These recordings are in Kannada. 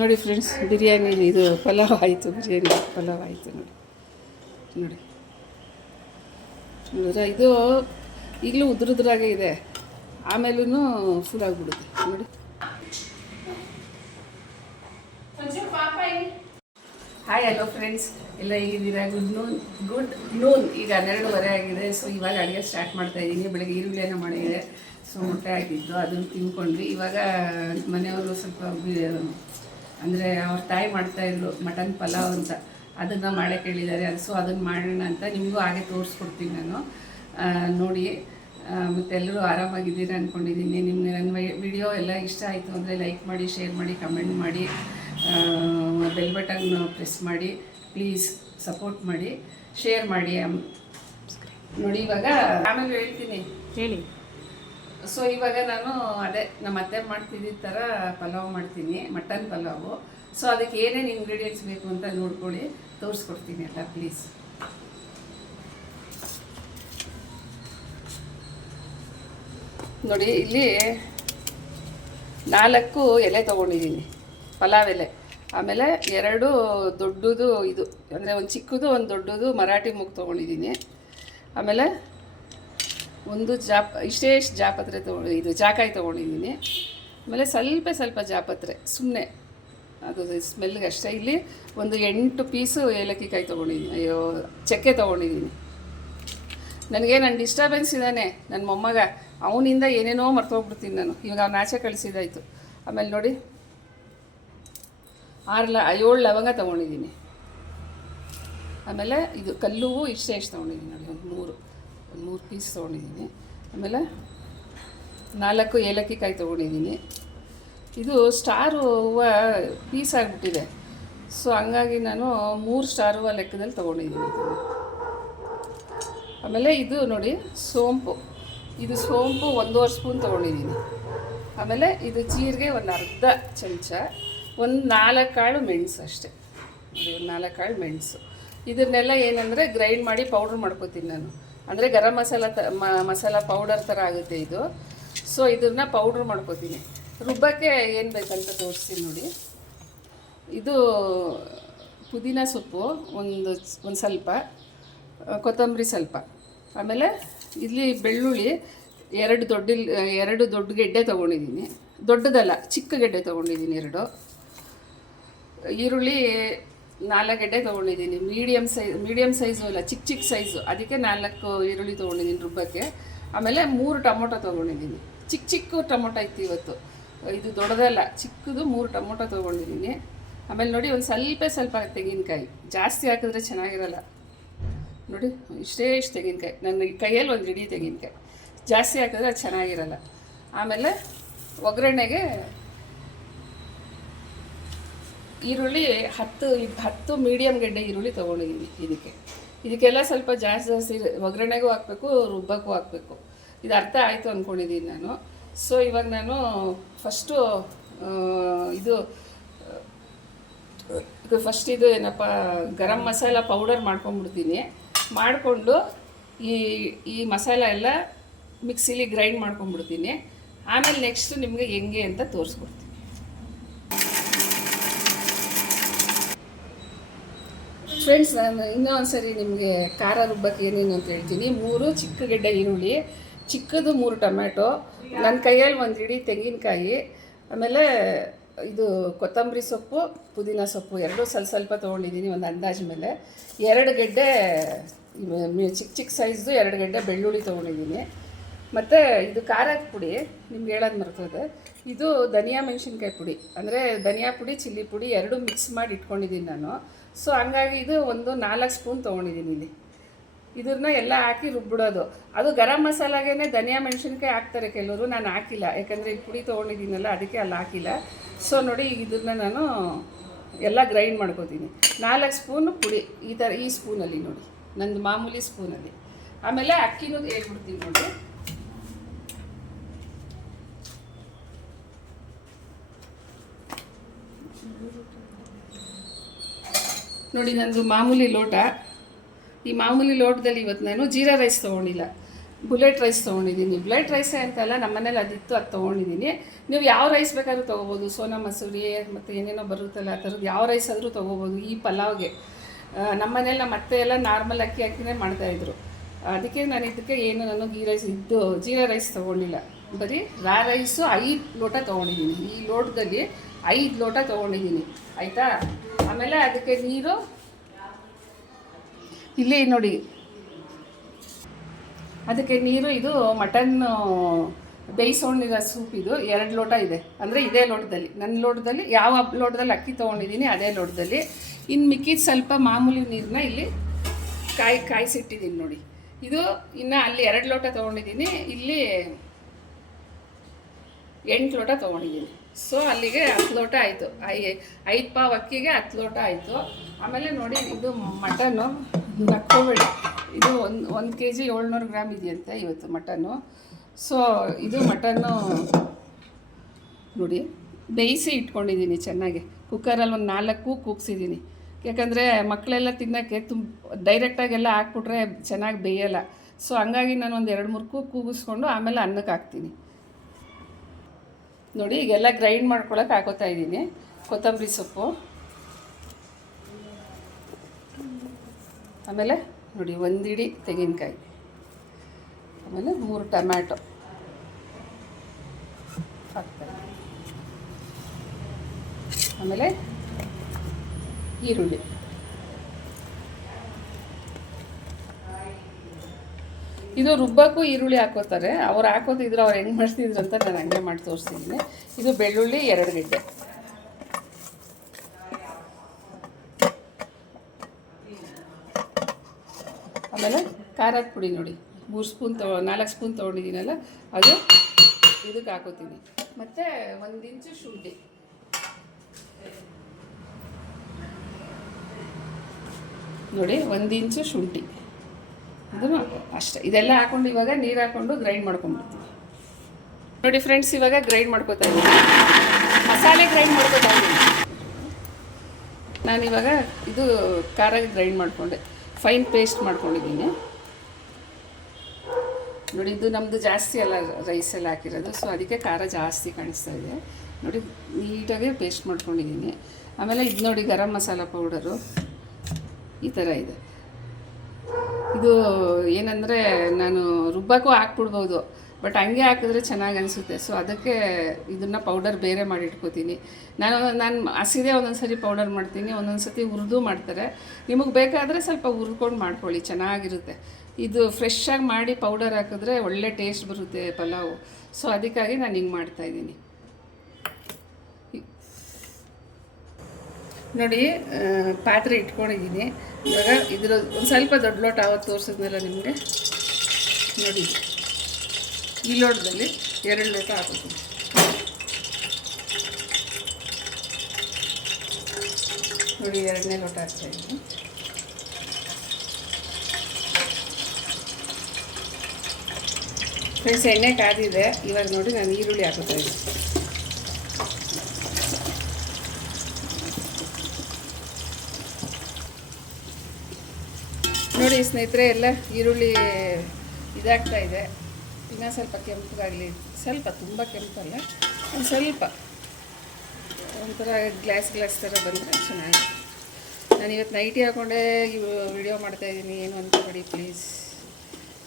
ನೋಡಿ ಫ್ರೆಂಡ್ಸ್, ಬಿರಿಯಾನಿ ಇದು ಪಲಾವ್ ಆಯಿತು. ಬಿರಿಯಾನಿ ಪಲಾವ್ ಆಯಿತು ನೋಡಿ. ನೋಡಿ ನೋಡಿದ್ರೆ ಇದು ಈಗಲೂ ಉದುರುದ್ರಾಗೆ ಇದೆ, ಆಮೇಲೂ ಫುಲ್ ಆಗಿಬಿಡುತ್ತೆ ನೋಡಿ. ಹಾಯ್ ಹಲೋ ಫ್ರೆಂಡ್ಸ್, ಎಲ್ಲ ಹೇಗಿದ್ದೀರಾ? ಗುಡ್ ನೂನ್. ಈಗ 12:30 ಆಗಿದೆ. ಸೊ ಇವಾಗ ಅಡುಗೆ ಸ್ಟಾರ್ಟ್ ಮಾಡ್ತಾಯಿದ್ದೀನಿ. ಬೆಳಗ್ಗೆ ಈರುಳ್ಳಿಯನ್ನು ಮಾಡಿದೆ, ಸೊ ಮೊಟ್ಟೆ ಹಾಕಿದ್ದು ಅದನ್ನು ತಿನ್ಕೊಂಡ್ವಿ. ಇವಾಗ ಮನೆಯವರು ಸ್ವಲ್ಪ ಅಂದರೆ ಅವ್ರ ತಾಯಿ ಮಾಡ್ತಾಯಿದ್ರು ಮಟನ್ ಪಲಾವ್ ಅಂತ, ಅದನ್ನು ಮಾಡೋಕ್ಕೆ ಹೇಳಿದ್ದಾರೆ. ಸೊ ಅದನ್ನು ಮಾಡೋಣ ಅಂತ ನಿಮಗೂ ಹಾಗೆ ತೋರಿಸ್ಕೊಡ್ತೀನಿ ನಾನು, ನೋಡಿ. ಮತ್ತು ಎಲ್ಲರೂ ಆರಾಮಾಗಿದ್ದೀರಾ ಅಂದ್ಕೊಂಡಿದ್ದೀನಿ. ನಿಮಗೆ ನನ್ನ ವಿಡಿಯೋ ಎಲ್ಲ ಇಷ್ಟ ಆಯಿತು ಅಂದರೆ ಲೈಕ್ ಮಾಡಿ, ಶೇರ್ ಮಾಡಿ, ಕಮೆಂಟ್ ಮಾಡಿ, ಬೆಲ್ ಬಟನ್ ಪ್ರೆಸ್ ಮಾಡಿ, ಪ್ಲೀಸ್ ಸಪೋರ್ಟ್ ಮಾಡಿ, ಶೇರ್ ಮಾಡಿ ನೋಡಿ. ಇವಾಗ ಆಮೇಲೆ ಹೇಳ್ತೀನಿ, ಹೇಳಿ. ಸೊ ಇವಾಗ ನಾನು ಅದೇ ನಮ್ಮ ಅತ್ತೆ ಮಾಡ್ತಿದ್ದ ಥರ ಪಲಾವ್ ಮಾಡ್ತೀನಿ, ಮಟನ್ ಪಲಾವು. ಸೊ ಅದಕ್ಕೆ ಏನೇನು ಇಂಗ್ರೀಡಿಯೆಂಟ್ಸ್ ಬೇಕು ಅಂತ ನೋಡ್ಕೊಳ್ಳಿ, ತೋರಿಸ್ಕೊಡ್ತೀನಿ ಎಲ್ಲ ಪ್ಲೀಸ್. ನೋಡಿ, ಇಲ್ಲಿ 4 ಎಲೆ ತೊಗೊಂಡಿದ್ದೀನಿ, ಪಲಾವ್ ಎಲೆ. ಆಮೇಲೆ 2 ದೊಡ್ಡದು, ಇದು ಅಂದರೆ ಒಂದು ಚಿಕ್ಕದು ಒಂದು ದೊಡ್ಡದು ಮರಾಠಿ ಮೂಗು ತೊಗೊಂಡಿದ್ದೀನಿ. ಆಮೇಲೆ ಒಂದು ಇಷ್ಟೇ ಜಾಪತ್ರೆ ಇದು ಜಾಕಾಯಿ ತೊಗೊಂಡಿದ್ದೀನಿ. ಆಮೇಲೆ ಸ್ವಲ್ಪ ಜಾಪತ್ರೆ ಸುಮ್ಮನೆ ಅದು ಸ್ಮೆಲ್ಗೆ ಅಷ್ಟೇ. ಇಲ್ಲಿ ಒಂದು 8 ಪೀಸು ಏಲಕ್ಕಿ ಕಾಯಿ ತೊಗೊಂಡಿದ್ದೀನಿ, ಚಕ್ಕೆ ತೊಗೊಂಡಿದ್ದೀನಿ. ನನ್ನ ಡಿಸ್ಟರ್ಬೆನ್ಸ್ ಇದ್ದಾನೆ ನನ್ನ ಮೊಮ್ಮಗ, ಅವನಿಂದ ಏನೇನೋ ಮರ್ತೋಗ್ಬಿಡ್ತೀನಿ ನಾನು. ಇವಾಗ ಅವ್ನು ಆಚೆ ಕಳಿಸಿದಾಯಿತು. ಆಮೇಲೆ ನೋಡಿ 7 ಲವಂಗ ತೊಗೊಂಡಿದ್ದೀನಿ. ಆಮೇಲೆ ಇದು ಕಲ್ಲು ಇಷ್ಟೇ ತೊಗೊಂಡಿದ್ದೀನಿ ನೋಡಿ, ಒಂದು 3 ಪೀಸ್ ತೊಗೊಂಡಿದ್ದೀನಿ. ಆಮೇಲೆ 4 ಏಲಕ್ಕಿ ಕಾಯಿ ತೊಗೊಂಡಿದ್ದೀನಿ. ಇದು ಸ್ಟಾರ್ ಹೂವು ಪೀಸ್ ಆಗಿಬಿಟ್ಟಿದೆ, ಸೊ ಹಂಗಾಗಿ ನಾನು 3 ಸ್ಟಾರ್ ಹೂವು ಲೆಕ್ಕದಲ್ಲಿ ತೊಗೊಂಡಿದ್ದೀನಿ ಇದನ್ನು. ಆಮೇಲೆ ಇದು ನೋಡಿ ಸೋಂಪು, ಇದು ಸೋಂಪು 1.5 ಸ್ಪೂನ್ ತೊಗೊಂಡಿದ್ದೀನಿ. ಆಮೇಲೆ ಇದು ಜೀರಿಗೆ ಒಂದು ಅರ್ಧ ಚಮಚ, ಒಂದು 4 ಕಾಳು ಮೆಣಸು ಅಷ್ಟೇ ನೋಡಿ, ಒಂದು 4 ಕಾಳು ಮೆಣಸು. ಇದನ್ನೆಲ್ಲ ಏನಂದರೆ ಗ್ರೈಂಡ್ ಮಾಡಿ ಪೌಡ್ರ್ ಮಾಡ್ಕೋತೀನಿ ನಾನು, ಅಂದರೆ ಗರಂ ಮಸಾಲ ಪೌಡರ್ ಥರ ಆಗುತ್ತೆ ಇದು. ಸೊ ಇದನ್ನು ಪೌಡ್ರ್ ಮಾಡ್ಕೋತೀನಿ. ರುಬ್ಬಕ್ಕೆ ಏನು ಬೇಕಂತ ತೋರಿಸ್ತೀನಿ ನೋಡಿ. ಇದು ಪುದೀನ ಸೊಪ್ಪು ಒಂದು ಸ್ವಲ್ಪ, ಕೊತ್ತಂಬರಿ ಸ್ವಲ್ಪ. ಆಮೇಲೆ ಇಲ್ಲಿ ಬೆಳ್ಳುಳ್ಳಿ 2 ದೊಡ್ಡ ಗೆಡ್ಡೆ ತೊಗೊಂಡಿದ್ದೀನಿ, ದೊಡ್ಡದಲ್ಲ ಚಿಕ್ಕ ಗೆಡ್ಡೆ ತೊಗೊಂಡಿದ್ದೀನಿ 2. ಈರುಳ್ಳಿ 4 ಗೆಡ್ಡೆ ತೊಗೊಂಡಿದ್ದೀನಿ, ಮೀಡಿಯಮ್ ಸೈಜು ಅಲ್ಲ, ಚಿಕ್ಕ ಸೈಜು, ಅದಕ್ಕೆ 4 ಈರುಳ್ಳಿ ತೊಗೊಂಡಿದ್ದೀನಿ ರುಬ್ಬಕ್ಕೆ. ಆಮೇಲೆ 3 ಟೊಮೊಟೊ ತೊಗೊಂಡಿದ್ದೀನಿ, ಚಿಕ್ಕ ಟೊಮೊಟೊ ಇತ್ತು ಇವತ್ತು, ಇದು ದೊಡ್ಡದಲ್ಲ ಚಿಕ್ಕದು 3 ಟೊಮೊಟೊ ತೊಗೊಂಡಿದ್ದೀನಿ. ಆಮೇಲೆ ನೋಡಿ ಒಂದು ಸ್ವಲ್ಪ ತೆಂಗಿನಕಾಯಿ, ಜಾಸ್ತಿ ಹಾಕಿದ್ರೆ ಚೆನ್ನಾಗಿರಲ್ಲ ನೋಡಿ, ಇಷ್ಟು ತೆಂಗಿನಕಾಯಿ, ನನ್ನ ಕೈಯಲ್ಲಿ ಒಂದು ಇಡೀ ತೆಂಗಿನಕಾಯಿ, ಜಾಸ್ತಿ ಹಾಕಿದ್ರೆ ಅದು ಚೆನ್ನಾಗಿರಲ್ಲ. ಆಮೇಲೆ ಒಗ್ಗರಣೆಗೆ ಈರುಳ್ಳಿ 10 ಮೀಡಿಯಮ್ ಗೆಡ್ಡೆ ಈರುಳ್ಳಿ ತೊಗೊಂಡಿದ್ದೀನಿ. ಇದಕ್ಕೆಲ್ಲ ಸ್ವಲ್ಪ ಜಾಸ್ತಿ ಒಗ್ಗರಣೆಗೂ ಹಾಕಬೇಕು, ರುಬ್ಬಕ್ಕೂ ಹಾಕಬೇಕು. ಇದು ಅರ್ಥ ಆಯಿತು ಅಂದ್ಕೊಂಡಿದ್ದೀನಿ ನಾನು. ಸೊ ಇವಾಗ ನಾನು ಫಸ್ಟ್ ಇದು ಏನಪ್ಪ, ಗರಂ ಮಸಾಲ ಪೌಡರ್ ಮಾಡ್ಕೊಂಡ್ಬಿಡ್ತೀನಿ. ಮಾಡಿಕೊಂಡು ಈ ಮಸಾಲ ಎಲ್ಲ ಮಿಕ್ಸಿಲಿ ಗ್ರೈಂಡ್ ಮಾಡ್ಕೊಂಡ್ಬಿಡ್ತೀನಿ. ಆಮೇಲೆ ನೆಕ್ಸ್ಟು ನಿಮಗೆ ಹೆಂಗೆ ಅಂತ ತೋರಿಸ್ಕೊಡ್ತೀನಿ. ಫ್ರೆಂಡ್ಸ್, ನಾನು ಇನ್ನೊಂದು ಸರಿ ನಿಮಗೆ ಖಾರ ರುಬ್ಬಕ್ಕೆ ಏನೇನು ಅಂತ ಹೇಳ್ತೀನಿ. 3 ಚಿಕ್ಕ ಗೆಡ್ಡೆ ಈರುಳ್ಳಿ, ಚಿಕ್ಕದು 3 ಟೊಮ್ಯಾಟೊ, ನನ್ನ ಕೈಯಲ್ಲಿ ಒಂದು ಇಡೀ ತೆಂಗಿನಕಾಯಿ, ಆಮೇಲೆ ಇದು ಕೊತ್ತಂಬರಿ ಸೊಪ್ಪು, ಪುದೀನ ಸೊಪ್ಪು 2 ಸ್ವಲ್ಪ ತೊಗೊಂಡಿದ್ದೀನಿ ಒಂದು ಅಂದಾಜು ಮೇಲೆ. 2 ಗೆಡ್ಡೆ ಚಿಕ್ಕ ಸೈಜ್ದು 2 ಗೆಡ್ಡೆ ಬೆಳ್ಳುಳ್ಳಿ ತೊಗೊಂಡಿದ್ದೀನಿ. ಮತ್ತು ಇದು ಖಾರದ ಪುಡಿ ನಿಮ್ಗೆ ಹೇಳೋದು ಮರ್ತದೆ, ಇದು ಧನಿಯಾ ಮೆಣಸಿನ್ಕಾಯಿ ಪುಡಿ, ಅಂದರೆ ಧನಿಯಾ ಪುಡಿ ಚಿಲ್ಲಿ ಪುಡಿ 2 ಮಿಕ್ಸ್ ಮಾಡಿ ಇಟ್ಕೊಂಡಿದ್ದೀನಿ ನಾನು. ಸೊ ಹಂಗಾಗಿ ಇದು ಒಂದು 4 ಸ್ಪೂನ್ ತೊಗೊಂಡಿದ್ದೀನಿ ಇಲ್ಲಿ. ಇದನ್ನ ಎಲ್ಲ ಹಾಕಿ ರುಬ್ಬಿಡೋದು. ಅದು ಗರಂ ಮಸಾಲಾಗೇ ಧನಿಯಾ ಮೆಣಸಿನ್ಕಾಯಿ ಹಾಕ್ತಾರೆ ಕೆಲವರು, ನಾನು ಹಾಕಿಲ್ಲ, ಯಾಕಂದರೆ ಈ ಪುಡಿ ತೊಗೊಂಡಿದ್ದೀನಲ್ಲ ಅದಕ್ಕೆ ಅಲ್ಲಿ ಹಾಕಿಲ್ಲ. ಸೊ ನೋಡಿ, ಇದನ್ನು ನಾನು ಎಲ್ಲ ಗ್ರೈಂಡ್ ಮಾಡ್ಕೋತೀನಿ. 4 ಸ್ಪೂನು ಪುಡಿ ಈ ಸ್ಪೂನಲ್ಲಿ ನೋಡಿ, ನಂದು ಮಾಮೂಲಿ ಸ್ಪೂನಲ್ಲಿ. ಆಮೇಲೆ ಅಕ್ಕಿನೂ ಹೇಳ್ಬಿಡ್ತೀನಿ ನೋಡಿ. ನೋಡಿ ನಂದು ಮಾಮೂಲಿ ಲೋಟ, ಈ ಮಾಮೂಲಿ ಲೋಟದಲ್ಲಿ ಇವತ್ತು ನಾನು ಜೀರಾ ರೈಸ್ ತೊಗೊಂಡಿಲ್ಲ, ಬುಲೆಟ್ ರೈಸ್ ತೊಗೊಂಡಿದ್ದೀನಿ. ಬುಲೆಟ್ ರೈಸೇ ಅಂತಲ್ಲ, ನಮ್ಮ ಮನೇಲಿ ಅದಿತ್ತು, ಅದು ತೊಗೊಂಡಿದ್ದೀನಿ. ನೀವು ಯಾವ ರೈಸ್ ಬೇಕಾದ್ರೂ ತೊಗೋಬೋದು. ಸೋನಾ ಮಸೂರಿ ಮತ್ತು ಏನೇನೋ ಬರುತ್ತಲ್ಲ ಆ ಥರದ್ದು ಯಾವ ರೈಸ್ ಆದರೂ ತೊಗೋಬೋದು ಈ ಪಲಾವ್ಗೆ. ನಮ್ಮ ಮನೇಲಿ ನಮ್ಮ ಅತ್ತೆ ಎಲ್ಲ ನಾರ್ಮಲ್ ಅಕ್ಕಿ ಹಾಕಿನೇ ಮಾಡ್ತಾಯಿದ್ರು. ಅದಕ್ಕೆ ನಾನು ಇದಕ್ಕೆ ನಾನು ಜೀರಾ ರೈಸ್ ತೊಗೊಂಡಿಲ್ಲ. ಬರೀ ರೈಸು 5 ಲೋಟ ತೊಗೊಂಡಿದ್ದೀನಿ. ಈ ಲೋಟದಲ್ಲಿ 5 ಲೋಟ ತೊಗೊಂಡಿದ್ದೀನಿ, ಆಯಿತಾ. ಆಮೇಲೆ ಅದಕ್ಕೆ ನೀರು ಇಲ್ಲಿ ನೋಡಿ, ಅದಕ್ಕೆ ನೀರು ಇದು ಮಟನ್ ಬೇಯಿಸ್ಕೊಂಡಿರೋ ಸೂಪ್ ಇದು 2 ಲೋಟ ಇದೆ. ಅಂದರೆ ಇದೇ ಲೋಟದಲ್ಲಿ, ನನ್ನ ಲೋಟದಲ್ಲಿ ಯಾವ ಲೋಟದಲ್ಲಿ ಅಕ್ಕಿ ತೊಗೊಂಡಿದ್ದೀನಿ ಅದೇ ಲೋಟದಲ್ಲಿ. ಇನ್ನು ಮಿಕ್ಕಿದ ಸ್ವಲ್ಪ ಮಾಮೂಲಿ ನೀರನ್ನ ಇಲ್ಲಿ ಕಾಯಿಸಿಟ್ಟಿದ್ದೀನಿ ನೋಡಿ. ಇದು ಇನ್ನು ಅಲ್ಲಿ 2 ಲೋಟ ತೊಗೊಂಡಿದ್ದೀನಿ, ಇಲ್ಲಿ 8 ಲೋಟ ತೊಗೊಂಡಿದ್ದೀನಿ. ಸೊ ಅಲ್ಲಿಗೆ 10 ಲೋಟ ಆಯಿತು. 5 ಪಾವ್ ಅಕ್ಕಿಗೆ 10 ಲೋಟ ಆಯಿತು. ಆಮೇಲೆ ನೋಡಿ, ಇದು ಮಟನ್ನು ನಕ್ಕೋಬೇಡಿ, ಇದು 1 kg 700 ಗ್ರಾಮ್ ಇದೆಯಂತೆ ಇವತ್ತು ಮಟನ್ನು. ಸೊ ಇದು ಮಟನ್ನು ನೋಡಿ ಬೇಯಿಸಿ ಇಟ್ಕೊಂಡಿದ್ದೀನಿ ಚೆನ್ನಾಗಿ. ಕುಕ್ಕರಲ್ಲಿ ಒಂದು 4 ಕೂಗಿಸಿದ್ದೀನಿ. ಯಾಕಂದರೆ ಮಕ್ಕಳೆಲ್ಲ ತಿನ್ನೋಕ್ಕೆ ಡೈರೆಕ್ಟಾಗೆಲ್ಲ ಹಾಕ್ಬಿಟ್ರೆ ಚೆನ್ನಾಗಿ ಬೇಯಲ್ಲ. ಸೊ ಹಂಗಾಗಿ ನಾನು ಒಂದು 2-3 ಕೂಗಿಸ್ಕೊಂಡು ಆಮೇಲೆ ಅನ್ನಕ್ಕೆ ಹಾಕ್ತೀನಿ ನೋಡಿ. ಈಗೆಲ್ಲ ಗ್ರೈಂಡ್ ಮಾಡ್ಕೊಳಕ್ಕೆ ಹಾಕೋತಾ ಇದ್ದೀನಿ. ಕೊತ್ತಂಬರಿ ಸೊಪ್ಪು, ಆಮೇಲೆ ನೋಡಿ 1 ಹಿಡಿ ತೆಂಗಿನಕಾಯಿ, ಆಮೇಲೆ 3 ಟೊಮ್ಯಾಟೊ ಹಾಕ್ತಾರೆ, ಆಮೇಲೆ ಈರುಳ್ಳಿ. ಇದು ರುಬ್ಬಕ್ಕೂ ಈರುಳ್ಳಿ ಹಾಕೋತಾರೆ. ಅವ್ರು ಹಾಕೋತಿದ್ರು, ಅವ್ರು ಹೆಂಗೆ ಮಾಡ್ತಿದ್ರು ಅಂತ ನಾನು ಹಂಗೆ ಮಾಡಿ ತೋರಿಸ್ತಿದ್ದೀನಿ. ಇದು ಬೆಳ್ಳುಳ್ಳಿ 2 ಗೆಡ್ಡೆ, ಆಮೇಲೆ ಖಾರದ ಪುಡಿ ನೋಡಿ 4 ಸ್ಪೂನ್ ತೊಗೊಂಡಿದ್ದೀನಲ್ಲ, ಅದು ಇದಕ್ಕೆ ಹಾಕೋತೀನಿ. ಮತ್ತು 1 ಇಂಚು ಶುಂಠಿ, ನೋಡಿ 1 ಇಂಚು ಶುಂಠಿ, ಅದನ್ನು ಅಷ್ಟೇ. ಇದೆಲ್ಲ ಹಾಕ್ಕೊಂಡು ಇವಾಗ ನೀರು ಹಾಕ್ಕೊಂಡು ಗ್ರೈಂಡ್ ಮಾಡ್ಕೊಂಡ್ಬಿಡ್ತೀವಿ ನೋಡಿ ಫ್ರೆಂಡ್ಸ್. ಇವಾಗ ಗ್ರೈಂಡ್ ಮಾಡ್ಕೊತಾ ಇದ್ದೀನಿ, ಮಸಾಲೆ ಗ್ರೈಂಡ್ ಮಾಡ್ಕೊತಾ ಇದ್ದೀನಿ. ನಾನಿವಾಗ ಇದು ಖಾರ ಗ್ರೈಂಡ್ ಮಾಡಿಕೊಂಡೆ, ಫೈನ್ ಪೇಸ್ಟ್ ಮಾಡ್ಕೊಂಡಿದ್ದೀನಿ ನೋಡಿ. ಇದು ನಮ್ಮದು ಜಾಸ್ತಿ ಅಲ್ಲ ರೈಸ್ ಎಲ್ಲ ಹಾಕಿರೋದು, ಸೊ ಅದಕ್ಕೆ ಖಾರ ಜಾಸ್ತಿ ಕಾಣಿಸ್ತಾ ಇದೆ ನೋಡಿ. ನೀಟಾಗಿ ಪೇಸ್ಟ್ ಮಾಡ್ಕೊಂಡಿದ್ದೀನಿ. ಆಮೇಲೆ ಇದು ನೋಡಿ ಗರಂ ಮಸಾಲ ಪೌಡರು ಈ ಥರ ಇದೆ. ಇದು ಏನಂದರೆ ನಾನು ರುಬ್ಬಕ್ಕೂ ಹಾಕ್ಬಿಡ್ಬೋದು, ಬಟ್ ಹಂಗೆ ಹಾಕಿದ್ರೆ ಚೆನ್ನಾಗಿ ಅನಿಸುತ್ತೆ. ಸೊ ಅದಕ್ಕೆ ಇದನ್ನು ಪೌಡರ್ ಬೇರೆ ಮಾಡಿ ಇಟ್ಕೋತೀನಿ. ನಾನು ಹಸಿದೇ ಒಂದೊಂದು ಸರಿ ಪೌಡರ್ ಮಾಡ್ತೀನಿ, ಒಂದೊಂದು ಸತಿ ಹುರಿದು ಮಾಡ್ತಾರೆ. ನಿಮಗೆ ಬೇಕಾದರೆ ಸ್ವಲ್ಪ ಹುರ್ಕೊಂಡು ಮಾಡ್ಕೊಳ್ಳಿ, ಚೆನ್ನಾಗಿರುತ್ತೆ. ಇದು ಫ್ರೆಶ್ಶಾಗಿ ಮಾಡಿ ಪೌಡರ್ ಹಾಕಿದ್ರೆ ಒಳ್ಳೆ ಟೇಸ್ಟ್ ಬರುತ್ತೆ ಪಲಾವು. ಸೊ ಅದಕ್ಕಾಗಿ ನಾನು ಹಿಂಗೆ ಮಾಡ್ತಾಯಿದ್ದೀನಿ ನೋಡಿ. ಪಾತ್ರೆ ಇಟ್ಕೊಂಡಿದ್ದೀನಿ. ಇವಾಗ ಇದ್ರ ಒಂದು ಸ್ವಲ್ಪ ದೊಡ್ಡ ಲೋಟ ಆವತ್ತು ತೋರಿಸಿದ್ನಲ್ಲ ನಿಮಗೆ ನೋಡಿ, ಈ ಲೋಟದಲ್ಲಿ 2 ಲೋಟ ಹಾಕೋತೀನಿ ನೋಡಿ. 2ನೇ ಲೋಟ ಹಾಕ್ತಾಯಿದ್ದೀನಿ. ಫ್ರೆಂಡ್ಸ್ ಎಣ್ಣೆ ಕಾದಿದೆ. ಇವಾಗ ನೋಡಿ ನಾನು ಈರುಳ್ಳಿ ಹಾಕೋತಾ ಇದ್ದೀನಿ. ನೋಡಿ ಸ್ನೇಹಿತರೆ, ಎಲ್ಲ ಈರುಳ್ಳಿ ಇದಾಗ್ತಾ ಇದೆ. ಇನ್ನೂ ಸ್ವಲ್ಪ ಕೆಂಪಗಾಗಲಿ, ಸ್ವಲ್ಪ ತುಂಬ ಕೆಂಪಲ್ಲ, ಒಂದು ಸ್ವಲ್ಪ ಒಂಥರ ಗ್ಲಾಸ್ ಥರ ಬಂದರೆ ಚೆನ್ನಾಗಿ. ನಾನು ಇವತ್ತು ನೈಟಿ ಹಾಕ್ಕೊಂಡೆ ವಿಡಿಯೋ ಮಾಡ್ತಾಯಿದ್ದೀನಿ, ಏನು ಅಂದ್ಕೊಬೇಡಿ ಪ್ಲೀಸ್.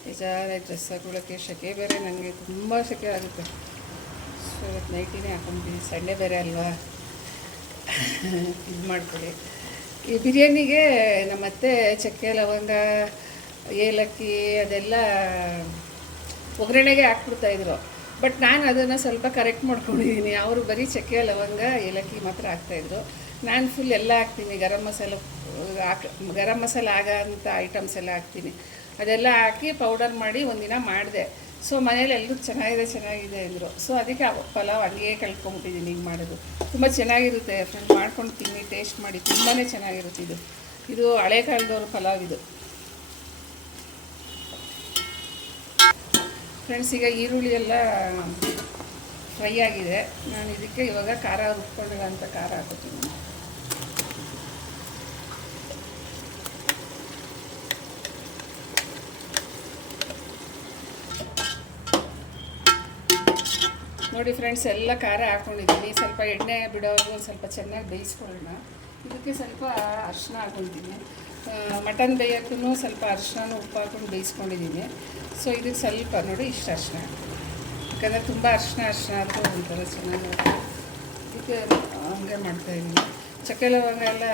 ಬೇಜಾರಾಗಿ ಡ್ರೆಸ್ ಹಾಕೊಳ್ಳೋಕ್ಕೆ, ಸೆಕೆ ಬೇರೆ, ನನಗೆ ತುಂಬ ಸೆಕೆ ಆಗುತ್ತೆ. ಸೊ ಇವತ್ತು ನೈಟಿನೇ ಹಾಕ್ಕೊಂಡ್ಬಿಟ್ಟು, ಸಂಡೇ ಬೇರೆ ಅಲ್ವಾ, ಇದು ಮಾಡ್ಕೊಳ್ಳಿ. ಈ ಬಿರಿಯಾನಿಗೆ ನಮ್ಮತ್ತೆ ಚಕ್ಕೆ ಲವಂಗ ಏಲಕ್ಕಿ ಅದೆಲ್ಲ ಒಗ್ಗರಣೆಗೆ ಹಾಕ್ಬಿಡ್ತಾಯಿದ್ರು. ಬಟ್ ನಾನು ಅದನ್ನು ಸ್ವಲ್ಪ ಕರೆಕ್ಟ್ ಮಾಡ್ಕೊಂಡಿದ್ದೀನಿ. ಅವರು ಬರೀ ಚಕ್ಕೆ ಲವಂಗ ಏಲಕ್ಕಿ ಮಾತ್ರ ಹಾಕ್ತಾಯಿದ್ರು. ನಾನು ಫುಲ್ ಎಲ್ಲ ಹಾಕ್ತೀನಿ. ಗರಂ ಮಸಾಲ ಆಗೋಂಥ ಐಟಮ್ಸ್ ಎಲ್ಲ ಹಾಕ್ತೀನಿ. ಅದೆಲ್ಲ ಹಾಕಿ ಪೌಡರ್ ಮಾಡಿ ಒಂದಿನ ಮಾಡಿದೆ. ಸೊ ಮನೇಲಿ ಎಲ್ಲರೂ ಚೆನ್ನಾಗಿದೆ ಅಂದರು. ಸೊ ಅದಕ್ಕೆ ಪಲಾವ್ ಹಂಗೆ ಕಲ್ತ್ಕೊಂಡ್ಬಿಟ್ಟಿದ್ದೀನಿ. ಹಿಂಗೆ ಮಾಡೋದು ತುಂಬ ಚೆನ್ನಾಗಿರುತ್ತೆ ಫ್ರೆಂಡ್, ಮಾಡ್ಕೊಂಡು ತಿನ್ನಿ, ಟೇಸ್ಟ್ ಮಾಡಿ, ತುಂಬಾ ಚೆನ್ನಾಗಿರುತ್ತೆ. ಇದು ಹಳೆ ಕಾಲದವ್ರ ಪಲಾವ್ ಇದು ಫ್ರೆಂಡ್ಸ್. ಈಗ ಈರುಳ್ಳಿ ಎಲ್ಲ ಫ್ರೈ ಆಗಿದೆ. ನಾನು ಇದಕ್ಕೆ ಇವಾಗ ಖಾರ ರುಬ್ಕೊಂಡಿರೋಂಥ ಖಾರ ಹಾಕೋತೀನಿ. ನೋಡಿ ಫ್ರೆಂಡ್ಸ್, ಎಲ್ಲ ಖಾರ ಹಾಕ್ಕೊಂಡಿದ್ದೀನಿ. ಸ್ವಲ್ಪ ಎಣ್ಣೆ ಬಿಡೋದು ಒಂದು ಸ್ವಲ್ಪ ಚೆನ್ನಾಗಿ ಬೇಯಿಸ್ಕೊಳ್ಳೋಣ. ಇದಕ್ಕೆ ಸ್ವಲ್ಪ ಅರಿಶಿನ ಹಾಕ್ಕೊಳ್ತೀನಿ. ಮಟನ್ ಬೇಯೋಕ್ಕೂ ಸ್ವಲ್ಪ ಅರಿಶಿನ ಉಪ್ಪು ಹಾಕ್ಕೊಂಡು ಬೇಯಿಸ್ಕೊಂಡಿದ್ದೀನಿ. ಸೊ ಇದಕ್ಕೆ ಸ್ವಲ್ಪ ನೋಡಿ ಇಷ್ಟು ಅರಿಶಿನ, ಯಾಕಂದರೆ ತುಂಬ ಅರಿಶಿನ ಆದರೂ ಒಂಥರ ಚೆನ್ನಾಗಿ ಇದಕ್ಕೆ ಹಂಗೆ ಮಾಡ್ತಾಯಿದ್ದೀನಿ. ಚಕ್ಕೆ ಲವಂಗ ಎಲ್ಲ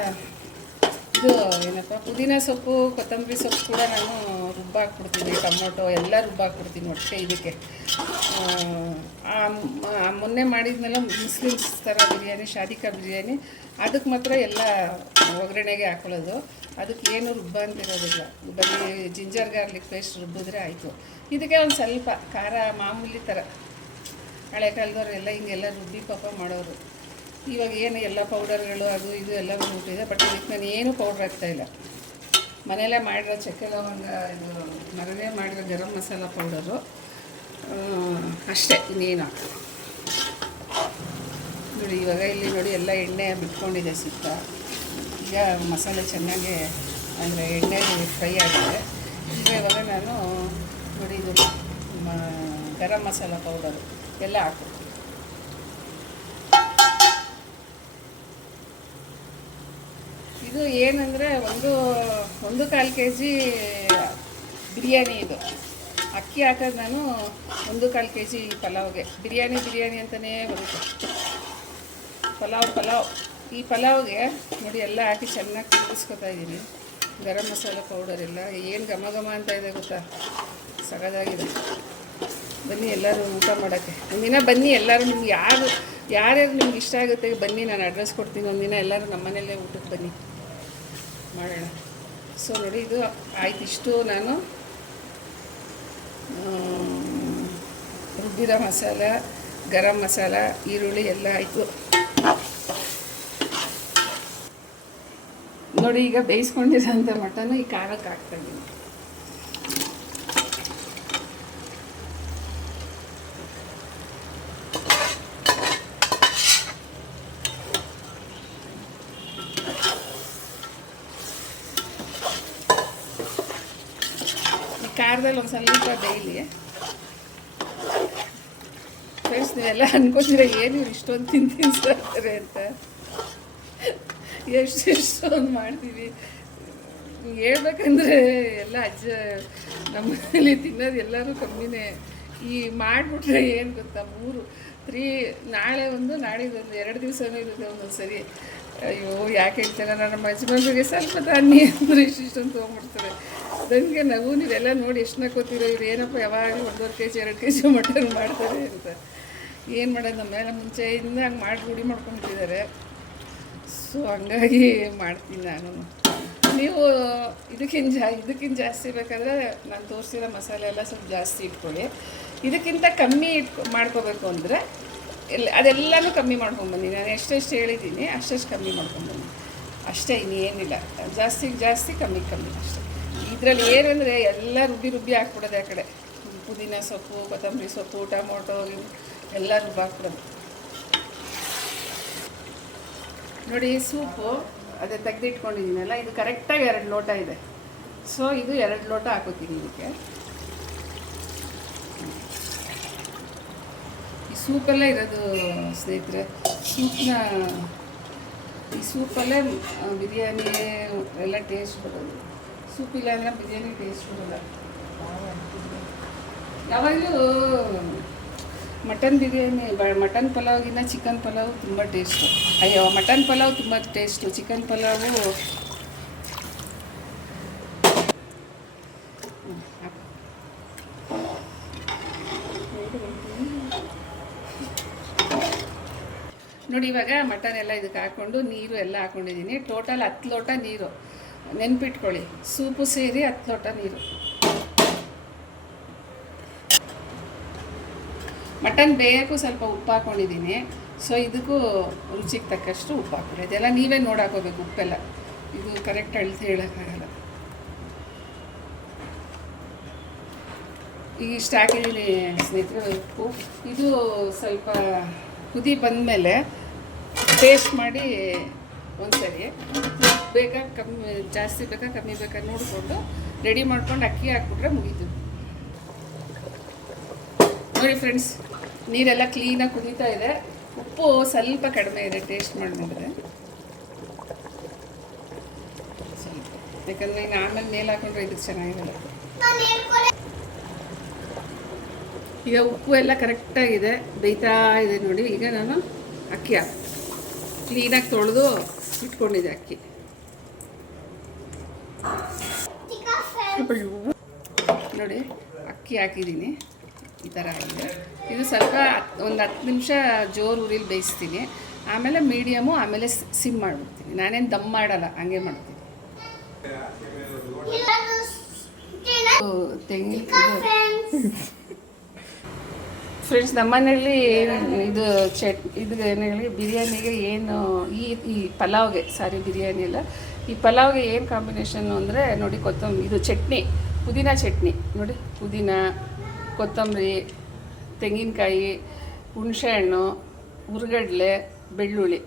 ಇದು ಏನಪ್ಪ ಪುದೀನ ಸೊಪ್ಪು, ಕೊತ್ತಂಬರಿ ಸೊಪ್ಪು ಕೂಡ ನಾನು ರುಬ್ಬಾಕ್ಬಿಡ್ತೀನಿ. ಟೊಮೊಟೊ ಎಲ್ಲ ರುಬ್ಬಾಕ್ಬಿಡ್ತೀನಿ ಒಟ್ಟಿಗೆ ಇದಕ್ಕೆ. ಮೊನ್ನೆ ಮಾಡಿದ್ಮೇಲೆ ಮುಸ್ಲಿಮ್ಸ್ ಥರ ಬಿರಿಯಾನಿ, ಶಾದಿಕಾ ಬಿರಿಯಾನಿ, ಅದಕ್ಕೆ ಮಾತ್ರ ಎಲ್ಲ ಒಗ್ಗರಣೆಗೆ ಹಾಕೊಳ್ಳೋದು. ಅದಕ್ಕೆ ಏನು ರುಬ್ಬ ಅಂತಿರೋದಿಲ್ಲ. ಬರೀ ಜಿಂಜರ್ ಗಾರ್ಲಿಕ್ ಪೇಸ್ಟ್ ರುಬ್ಬಿದ್ರೆ ಆಯಿತು. ಇದಕ್ಕೆ ಒಂದು ಸ್ವಲ್ಪ ಖಾರ ಮಾಮೂಲಿ ಥರ ಹಳೆ ಕಾಲದವರೆಲ್ಲ ಹಿಂಗೆಲ್ಲ ರುಬ್ಬಿ ಪಾಪ ಮಾಡೋರು. ಇವಾಗ ಏನು ಎಲ್ಲ ಪೌಡರ್ಗಳು ಅದು ಇದು ಎಲ್ಲ ಬಂದ್ಬಿಟ್ಟಿದೆ. ಬಟ್ ಇದಕ್ಕೆ ನಾನು ಏನು ಪೌಡ್ರ್ ಹಾಕ್ತಾಯಿಲ್ಲ. ಮನೆಯಲ್ಲೇ ಮಾಡಿರೋ ಚಕ್ಕೆ ಲವಂಗ, ಇದು ಮನೆಯಲ್ಲೇ ಮಾಡಿರೋ ಗರಂ ಮಸಾಲ ಪೌಡರು ಅಷ್ಟೇ, ಇನ್ನೇನು ನೋಡಿ. ಇವಾಗ ಇಲ್ಲಿ ನೋಡಿ ಎಲ್ಲ ಎಣ್ಣೆ ಬಿಟ್ಕೊಂಡಿದೆ ಸುತ್ತ. ಈಗ ಮಸಾಲೆ ಚೆನ್ನಾಗಿ ಅಂದರೆ ಎಣ್ಣೆ ಫ್ರೈ ಆಗಿದೆ. ಈಗ ಇವಾಗ ನಾನು ನೋಡಿ ಇದು ಗರಂ ಮಸಾಲ ಪೌಡರು ಎಲ್ಲ ಹಾಕು. ಇದು ಏನಂದರೆ ಒಂದು ಕಾಲು ಕೆ ಜಿ ಬಿರಿಯಾನಿ. ಇದು ಅಕ್ಕಿ ಹಾಕೋದು ನಾನು 1/4 ಕೆ ಜಿ ಪಲಾವ್ಗೆ. ಬಿರಿಯಾನಿ ಅಂತಲೇ ಬರುತ್ತೆ. ಪಲಾವ್ ಈ ಪಲಾವ್ಗೆ ನೋಡಿ ಎಲ್ಲ ಹಾಕಿ ಚೆನ್ನಾಗಿ ತಿರುಗಿಸ್ಕೊತಾ ಇದ್ದೀನಿ. ಗರಂ ಮಸಾಲ ಪೌಡರ್ ಎಲ್ಲ ಏನು ಘಮ ಅಂತ ಇದೆ ಗೊತ್ತಾ, ಸಗದಾಗಿದೆ. ಬನ್ನಿ ಎಲ್ಲರೂ ಊಟ ಮಾಡೋಕ್ಕೆ ಒಂದಿನ ಬನ್ನಿ. ಎಲ್ಲರೂ ನಿಮ್ಗೆ ಯಾರ್ಯಾರು ನಿಮ್ಗೆ ಇಷ್ಟ ಆಗುತ್ತೆ ಬನ್ನಿ, ನಾನು ಅಡ್ರೆಸ್ ಕೊಡ್ತೀನಿ. ಒಂದಿನ ಎಲ್ಲರೂ ನಮ್ಮ ಮನೆಯಲ್ಲೇ ಊಟಕ್ಕೆ ಬನ್ನಿ, ಮಾಡೋಣ. ಸೊ ನೋಡಿ ಇದು ಆಯ್ತು. ಇಷ್ಟು ನಾನು ರುಬ್ಬಿರೋ ಮಸಾಲ, ಗರಂ ಮಸಾಲ, ಈರುಳ್ಳಿ ಎಲ್ಲ ಆಯಿತು ನೋಡಿ. ಈಗ ಬೇಯಿಸ್ಕೊಂಡಿರೋಂಥ ಮಟನ್ನು ಈ ಖಾರಕ್ಕೆ ಹಾಕ್ತಾಯಿದ್ದೀನಿ. ಖಾರದಲ್ಲಿ ಒಂದು ಸ್ವಲ್ಪ ಬೇಯಲಿ. ಫ್ರೆಂಡ್ಸ್, ನೀವೆಲ್ಲ ಅನ್ಕೋತೀರ ಏನು ಇಷ್ಟೊಂದು ತಿಂತಾರೆ ಅಂತ. ಎಷ್ಟೊಂದು ಮಾಡ್ತೀವಿ ಹೇಳ್ಬೇಕಂದ್ರೆ ಎಲ್ಲ ನಮ್ಮಲ್ಲಿ ತಿನ್ನೋದು ಎಲ್ಲರೂ ಕಮ್ಮಿನೇ. ಈ ಮಾಡಿಬಿಟ್ರೆ ಏನು ಗೊತ್ತಾ, 3 ನಾಳೆ ಒಂದು ನಾಡಿದ್ದೊಂದು 2 ದಿವಸನೂ ಇರುತ್ತೆ ಒಂದೊಂದು ಸರಿ. ಅಯ್ಯೋ ಯಾಕೆ ಹೇಳ್ತಾರೆ, ನಮ್ಮ ಯಜಮಾನ್ರಿಗೆ ಸ್ವಲ್ಪ ತನ್ನಿ ಅಂದರೆ ಇಷ್ಟೊಂದು ತೊಗೊಂಡ್ಬಿಡ್ತಾರೆ. ನನಗೆ ನಗು. ನೀವೆಲ್ಲ ನೋಡಿ ಎಷ್ಟು ನಕ್ಕೋತೀರೋ, ಇವ್ರು ಏನಪ್ಪ ಯಾವಾಗಲೂ 1.5 K G 2 K G mutton ಮಾಡ್ತಾರೆ ಅಂತ. ಏನು ಮಾಡೋದು, ನಮ್ಮ ಮೇಲೆ ಮುಂಚೆಯಿಂದ ಹಂಗೆ ಮಾಡಿ ರೂಢಿ ಮಾಡ್ಕೊಂಡ್ಬಿಟ್ಟಿದ್ದಾರೆ. ಸೊ ಹಂಗಾಗಿ ಮಾಡ್ತೀನಿ ನಾನು. ನೀವು ಇದಕ್ಕಿಂತ ಜಾಸ್ತಿ ಬೇಕಾದರೆ ನಾನು ತೋರಿಸಿರೋ ಮಸಾಲೆ ಎಲ್ಲ ಸ್ವಲ್ಪ ಜಾಸ್ತಿ ಇಟ್ಕೊಳ್ಳಿ. ಇದಕ್ಕಿಂತ ಕಮ್ಮಿ ಮಾಡ್ಕೋಬೇಕು ಅಂದರೆ ಅದೆಲ್ಲನೂ ಕಮ್ಮಿ ಮಾಡ್ಕೊಂಬನ್ನಿ. ನಾನು ಎಷ್ಟೆಷ್ಟು ಹೇಳಿದ್ದೀನಿ ಅಷ್ಟೆಷ್ಟು ಕಮ್ಮಿ ಮಾಡ್ಕೊಂಬನ್ನಿ ಅಷ್ಟೇ, ಇನ್ನೇನಿಲ್ಲ. ಜಾಸ್ತಿ ಕಮ್ಮಿ ಅಷ್ಟೇ. ಇದರಲ್ಲಿ ಏನಂದರೆ ಎಲ್ಲ ರುಬ್ಬಿ ಹಾಕ್ಬಿಡೋದು. ಆ ಕಡೆ ಪುದೀನ ಸೊಪ್ಪು, ಕೊತ್ತಂಬರಿ ಸೊಪ್ಪು, ಟೊಮೊಟೊ ಎಲ್ಲ ಹಾಕ್ಬಿಡೋದು. ನೋಡಿ ಸೂಪು ಅದೇ ತೆಗೆದಿಟ್ಕೊಂಡಿದ್ದೀನಲ್ಲ, ಇದು ಕರೆಕ್ಟಾಗಿ 2 ಲೋಟ ಇದೆ. ಸೊ ಇದು 2 ಲೋಟ ಹಾಕೋತೀನಿ ಇದಕ್ಕೆ. ಈ ಸೂಪಲ್ಲೇ ಇರೋದು ಸ್ನೇಹಿತರೆ. ಈ ಸೂಪಲ್ಲೇ ಬಿರಿಯಾನಿ ಎಲ್ಲ ಟೇಸ್ಟ್ ಬರೋದು. ಸೂಪಿಲ್ಲ ಅಂದರೆ ಬಿರಿಯಾನಿ ಟೇಸ್ಟ್ ಬರೋಲ್ಲ. ಯಾವಾಗಲೂ ಮಟನ್ ಬಿರಿಯಾನಿ, ಮಟನ್ ಪಲಾವ್ಗಿನ್ನ ಚಿಕನ್ ಪಲಾವ್ ತುಂಬ ಟೇಸ್ಟು. ಅಯ್ಯೋ, ಮಟನ್ ಪಲಾವ್ ತುಂಬ ಟೇಸ್ಟು, ಚಿಕನ್ ಪಲಾವು ನೋಡಿ. ಇವಾಗ ಮಟನ್ ಎಲ್ಲ ಇದಕ್ಕೆ ಹಾಕ್ಕೊಂಡು ನೀರು ಎಲ್ಲ ಹಾಕ್ಕೊಂಡಿದ್ದೀನಿ. ಟೋಟಲ್ 10 ಲೋಟ ನೀರು, ನೆನ್ಪಿಟ್ಕೊಳ್ಳಿ. ಸೂಪು ಸೇರಿ 10 ಲೋಟ ನೀರು. ಮಟನ್ ಬೇಯೋಕ್ಕೂ ಸ್ವಲ್ಪ ಉಪ್ಪು ಹಾಕ್ಕೊಂಡಿದ್ದೀನಿ. ಸೊ ಇದಕ್ಕೂ ರುಚಿಗೆ ತಕ್ಕಷ್ಟು ಉಪ್ಪು ಹಾಕ್ಕೊಳ್ಳಿ. ಇದೆಲ್ಲ ನೀವೇ ನೋಡಾಕೋಬೇಕು ಉಪ್ಪೆಲ್ಲ. ಇದು ಕರೆಕ್ಟ್ ಅಳತೆ ಹೇಳೋಕ್ಕಾಗಲ್ಲ. ಈಗ ಇಷ್ಟು ಹಾಕಿದ್ದೀನಿ ಸ್ನೇಹಿತರೆ ಉಪ್ಪು. ಇದು ಸ್ವಲ್ಪ ಕುದಿ ಬಂದಮೇಲೆ ಟೇಸ್ಟ್ ಮಾಡಿ ಒಂದ್ಸರಿ ಜಾಸ್ತಿ ಬೇಕಾ ಕಮ್ಮಿ ಬೇಕಾ ನೋಡಿಕೊಂಡು ರೆಡಿ ಮಾಡ್ಕೊಂಡು ಅಕ್ಕಿ ಹಾಕ್ಬಿಟ್ರೆ ಮುಗೀತು. ನೋಡಿ ಫ್ರೆಂಡ್ಸ್, ನೀರೆಲ್ಲ ಕ್ಲೀನಾಗಿ ಕುದೀತಾ ಇದೆ. ಉಪ್ಪು ಸ್ವಲ್ಪ ಕಡಿಮೆ ಇದೆ, ಟೇಸ್ಟ್ ಮಾಡಿ ನೋಡಿದ್ರೆ ಸ್ವಲ್ಪ, ಯಾಕಂದರೆ ಇನ್ನು ಆಮೇಲೆ ಮೇಲೆ ಹಾಕೊಂಡ್ರೆ ಇದಕ್ಕೆ ಚೆನ್ನಾಗಿರಲ್ಲ. ಈಗ ಉಪ್ಪು ಎಲ್ಲ ಕರೆಕ್ಟಾಗಿದೆ, ಬೇಯ್ತಾ ಇದೆ ನೋಡಿ. ಈಗ ನಾನು ಅಕ್ಕಿ ಕ್ಲೀನಾಗಿ ತೊಳೆದು ಇಟ್ಕೊಂಡಿದ್ದೆ ಅಕ್ಕಿ. ನೋಡಿ ಅಕ್ಕಿ ಹಾಕಿದ್ದೀನಿ, ಈ ಥರ ಆಗಿದೆ. ಇದು ಸ್ವಲ್ಪ ಒಂದು 10 ನಿಮಿಷ ಜೋರು ಉರಿಲಿ ಬೇಯಿಸ್ತೀನಿ, ಆಮೇಲೆ ಮೀಡಿಯಮು, ಆಮೇಲೆ ಸಿಮ್ ಮಾಡಿಬಿಡ್ತೀನಿ. ನಾನೇನು ದಮ್ ಮಾಡಲ್ಲ, ಹಂಗೆ ಮಾಡ್ತೀನಿ. ಫ್ರೆಂಡ್ಸ್, ನಮ್ಮನೇಲಿ ಇದು ಇದು ಏನು ಹೇಳಿ, ಬಿರಿಯಾನಿಗೆ ಏನು ಈ ಪಲಾವ್ಗೆ, ಬಿರಿಯಾನಿ ಅಲ್ಲ, ಈ ಪಲಾವ್ಗೆ ಏನು ಕಾಂಬಿನೇಷನ್ನು ಅಂದರೆ ನೋಡಿ, ಇದು ಚಟ್ನಿ, ಪುದೀನ ಚಟ್ನಿ ನೋಡಿ. ಪುದೀನ, ಕೊತ್ತಂಬರಿ, ತೆಂಗಿನಕಾಯಿ, ಹುಣಸೆಹಣ್ಣು, ಹುರ್ಗಡ್ಲೆ, ಬೆಳ್ಳುಳ್ಳಿ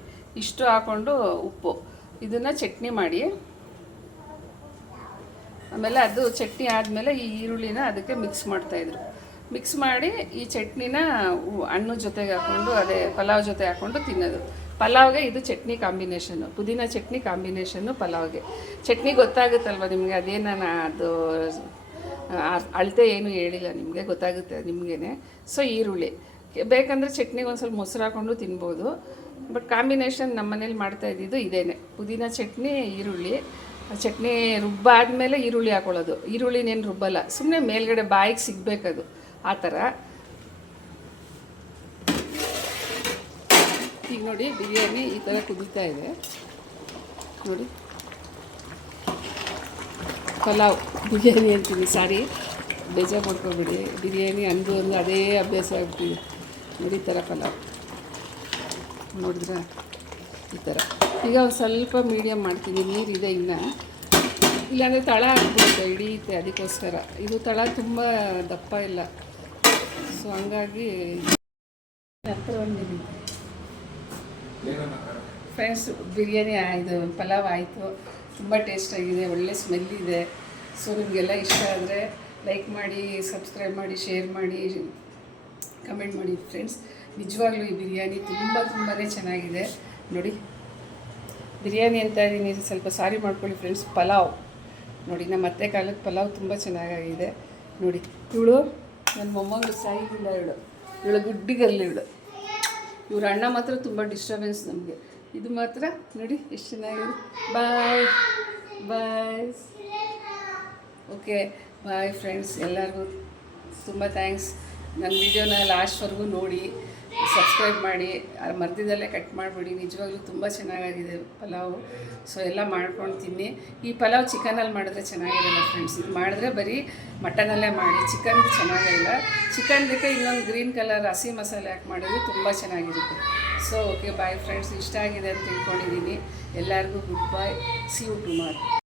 ಇಷ್ಟು ಹಾಕ್ಕೊಂಡು ಉಪ್ಪು, ಇದನ್ನು ಚಟ್ನಿ ಮಾಡಿ, ಆಮೇಲೆ ಅದು ಚಟ್ನಿ ಆದಮೇಲೆ ಈ ಈರುಳ್ಳಿನ ಅದಕ್ಕೆ ಮಿಕ್ಸ್ ಮಾಡಿ ಈ ಚಟ್ನಿನ ಹಣ್ಣು ಜೊತೆಗೆ ಹಾಕ್ಕೊಂಡು, ಅದೇ ಪಲಾವ್ ಜೊತೆ ಹಾಕ್ಕೊಂಡು ತಿನ್ನೋದು. ಪಲಾವ್ಗೆ ಇದು ಚಟ್ನಿ ಕಾಂಬಿನೇಷನ್ನು, ಪುದೀನ ಚಟ್ನಿ ಕಾಂಬಿನೇಷನ್ನು ಪಲಾವ್ಗೆ. ಚಟ್ನಿ ಗೊತ್ತಾಗುತ್ತಲ್ವ ನಿಮಗೆ, ಅದೇನು ಅದು ಅಳತೆ ಏನು ಹೇಳಿಲ್ಲ ನಿಮಗೆ, ಗೊತ್ತಾಗುತ್ತೆ ನಿಮಗೇ. ಸೊ ಈರುಳ್ಳಿ ಬೇಕಂದರೆ ಚಟ್ನಿಗೆ ಒಂದು ಸ್ವಲ್ಪ ಮೊಸರು ಹಾಕ್ಕೊಂಡು ತಿನ್ಬೋದು. ಬಟ್ ಕಾಂಬಿನೇಷನ್ ನಮ್ಮ ಮನೇಲಿ ಮಾಡ್ತಾ ಇದ್ದಿದ್ದು ಇದೇನೆ, ಪುದೀನ ಚಟ್ನಿ, ಈರುಳ್ಳಿ. ಚಟ್ನಿ ರುಬ್ಬಾದ್ಮೇಲೆ ಈರುಳ್ಳಿ ಹಾಕೊಳ್ಳೋದು. ಈರುಳ್ಳಿನೇನು ರುಬ್ಬಲ್ಲ, ಸುಮ್ಮನೆ ಮೇಲ್ಗಡೆ ಬಾಯಿಗೆ ಸಿಗಬೇಕದು, ಆ ಥರ. ಈಗ ನೋಡಿ ಬಿರಿಯಾನಿ ಈ ಥರ ಕುದೀತಾ ಇದೆ ನೋಡಿ. ಪಲಾವ್ ಬಿರಿಯಾನಿ ಅಂತೀನಿ, ಸಾರಿ ಬೇಜಾರು ಮಾಡ್ಕೊಬೇಡಿ. ಬಿರಿಯಾನಿ ಅಂದು ಅದೇ ಅಭ್ಯಾಸ ಆಗ್ಬಿಟ್ಟಿದೆ ನೋಡಿ. ಈ ಥರ ಪಲಾವ್ ನೋಡಿದ್ರೆ ಈ ಥರ. ಈಗ ಒಂದು ಸ್ವಲ್ಪ ಮೀಡಿಯಮ್ ಮಾಡ್ತೀನಿ, ನೀರಿದೆ ಇನ್ನು, ಇಲ್ಲಾಂದರೆ ತಳ ಹಾಕ್ಬಿಡುತ್ತೆ, ಹಿಡಿಯುತ್ತೆ. ಅದಕ್ಕೋಸ್ಕರ ಇದು ತಳ ತುಂಬ ದಪ್ಪ ಇಲ್ಲ, ಸೊ ಹಂಗಾಗಿ ಫ್ರೆಂಡ್ಸ್, ಬಿರಿಯಾನಿ ಇದು ಪಲಾವ್ ಆಯಿತು. ತುಂಬ ಟೇಸ್ಟಾಗಿದೆ, ಒಳ್ಳೆ ಸ್ಮೆಲ್ ಇದೆ. ಸೊ ನಿಮಗೆಲ್ಲ ಇಷ್ಟ ಆದರೆ ಲೈಕ್ ಮಾಡಿ, ಸಬ್ಸ್ಕ್ರೈಬ್ ಮಾಡಿ, ಶೇರ್ ಮಾಡಿ, ಕಮೆಂಟ್ ಮಾಡಿ ಫ್ರೆಂಡ್ಸ್. ನಿಜವಾಗ್ಲೂ ಈ ಬಿರಿಯಾನಿ ತುಂಬಾ ಚೆನ್ನಾಗಿದೆ ನೋಡಿ. ಬಿರಿಯಾನಿ ಅಂತ ಇದ್ದೀನಿ, ಸ್ವಲ್ಪ ಸಾರಿ ಮಾಡ್ಕೊಳ್ಳಿ ಫ್ರೆಂಡ್ಸ್. ಪಲಾವ್ ನೋಡಿ, ನಮ್ಮ ಅತ್ತೆ ಕಾಲದ ಪಲಾವ್ ತುಂಬ ಚೆನ್ನಾಗಿದೆ ನೋಡಿ. ಇವಳು ನನ್ನ ಮೊಮ್ಮಗಳು ಸಾಯಿಗಿಲ್ಲ, ಇವಳು ಗುಡ್ಡಿಗಲ್ಲಿ ಇವ್ರ ಅಣ್ಣ ಮಾತ್ರ ತುಂಬ ಡಿಸ್ಟರ್ಬೆನ್ಸ್ ನಮಗೆ. ಇದು ಮಾತ್ರ ನೋಡಿ ಎಷ್ಟು ಚೆನ್ನಾಗಿದೆ. Bye okay, bye friends. ಎಲ್ಲರಿಗೂ ತುಂಬ ಥ್ಯಾಂಕ್ಸ್. ನನ್ನ ವೀಡಿಯೋನ ಲಾಸ್ಟ್ವರೆಗೂ ನೋಡಿ, ಸಬ್ಸ್ಕ್ರೈಬ್ ಮಾಡಿ, ಮಧ್ಯದಲ್ಲೇ ಕಟ್ ಮಾಡಿಬಿಡಿ. ನಿಜವಾಗ್ಲೂ ತುಂಬ ಚೆನ್ನಾಗಿದೆ ಪಲಾವು. ಸೊ ಎಲ್ಲ ಮಾಡ್ಕೊಂಡು ತಿನ್ನಿ. ಈ ಪಲಾವ್ ಚಿಕನಲ್ಲಿ ಮಾಡಿದ್ರೆ ಚೆನ್ನಾಗಿರಲ್ಲ ಫ್ರೆಂಡ್ಸ್, ಇದು ಮಾಡಿದ್ರೆ ಬರೀ ಮಟನಲ್ಲೇ ಮಾಡಿ, ಚಿಕನ್ದು ಚೆನ್ನಾಗಿರಲ್ಲ. ಚಿಕನ್ದಕ್ಕೆ ಇನ್ನೊಂದು ಗ್ರೀನ್ ಕಲರ್ ಹಸಿ ಮಸಾಲೆ ಹಾಕಿ ಮಾಡಿದ್ರೆ ತುಂಬ ಚೆನ್ನಾಗಿರುತ್ತೆ. So okay, bye friends. ಇಷ್ಟ ಆಗಿದೆ ಅಂತ ತಿಳ್ಕೊಂಡಿದ್ದೀನಿ. ಎಲ್ಲರಿಗೂ good bye, see you tomorrow.